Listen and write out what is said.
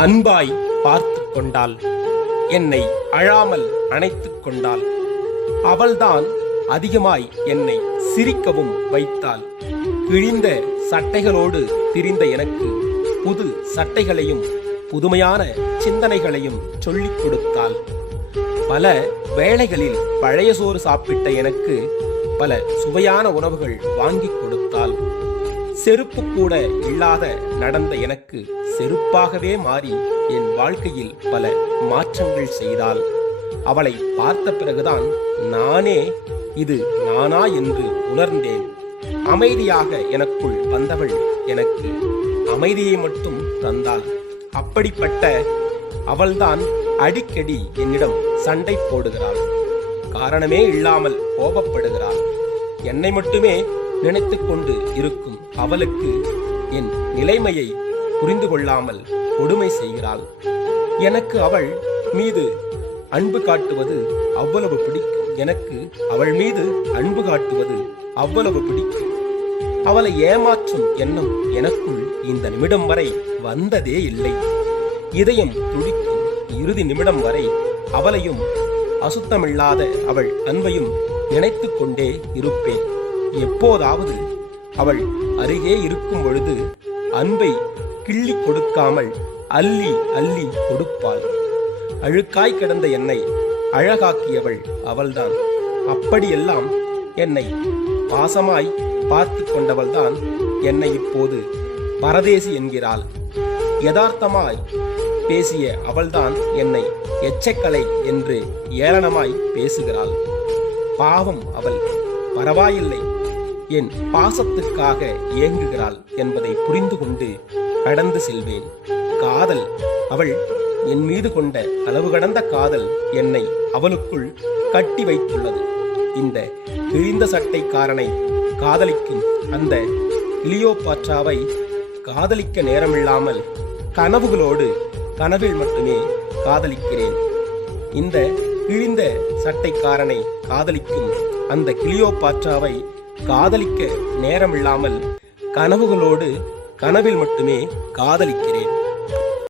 அன்பாய் பார்த்து கொண்டாள். என்னை அழாமல் அணைத்துக் கொண்டாள். அவள்தான் அதிகமாய் என்னை சிரிக்கவும் வைத்தாள். கிழிந்த சட்டைகளோடு திரிந்த எனக்கு புது சட்டைகளையும் புதுமையான சிந்தனைகளையும் சொல்லிக் கொடுத்தாள். பல வேளைகளில் பழைய சோறு சாப்பிட்ட எனக்கு பல சுவையான உணவுகள் வாங்கிக் கொடுத்தாள். செருப்பு கூட இல்லாத நடந்த எனக்கு செருப்பாகவே மாறி என் வாழ்க்கையில் பல மாற்றங்கள் செய்தாள். அவளை பார்த்த பிறகுதான் நானே இது நானா என்று உணர்ந்தேன். அமைதியாக எனக்குள் வந்தவள் எனக்கு அமைதியை மட்டும் தந்தாள். அப்படிப்பட்ட அவள்தான் அடிக்கடி என்னிடம் சண்டை போடுகிறாள். காரணமே இல்லாமல் கோபப்படுகிறாள். என்னை மட்டுமே நினைத்து கொண்டு இருக்கும் அவளுக்கு என் நிலைமையை புரிந்து கொள்ளாமல் கொடுமை செய்கிறாள். எனக்கு அவள் மீது அன்பு காட்டுவது அவ்வளவு பிடிக்கும். எனக்கு அவள் மீது அன்பு காட்டுவது அவ்வளவு பிடிக்கும். அவளை ஏமாற்றும் எண்ணம் எனக்குள் இந்த நிமிடம் வரை வந்ததே இல்லை. இதயம் துடிக்கும் இறுதி நிமிடம் வரை அவளையும் அசுத்தமில்லாத அவள் அன்பையும் நினைத்து கொண்டே இருப்பேன். எப்போதாவது அவள் அருகே இருக்கும் பொழுது அன்பை கிள்ளி கொடுக்காமல் அள்ளி அள்ளி கொடுப்பாள். அழுக்காய் கிடந்த என்னை அழகாக்கியவள் அவள்தான். அப்படியெல்லாம் என்னை பாசமாய் பார்த்து கொண்டவள்தான் என்னை இப்போது பரதேசி என்கிறாள். யதார்த்தமாய் பேசிய அவள்தான் என்னை எச்சக்கலை என்று ஏளனமாய் பேசுகிறாள். பாவம் அவள் பரவாயில்லை. என் பாசத்துக்காக ஏங்குகிறாள் என்பதை புரிந்து கொண்டு கடந்து செல்வேன். காதல் அவள் என் மீது கொண்ட அளவு கடந்த காதல் என்னை அவளுக்குள் கட்டி வைத்துள்ளது. இந்த கிழிந்த சட்டைக்காரனை காதலிக்கும் அந்த கிளியோபாற்றாவை காதலிக்க நேரமில்லாமல் கனவுகளோடு கனவில் மட்டுமே காதலிக்கிறேன். இந்த கிழிந்த சட்டைக்காரனை காதலிக்கும் அந்த கிளியோபாற்றாவை காதலிக்க நேரமில்லாமல் கனவுகளோடு கனவில் மட்டுமே காதலிக்கிறேன்.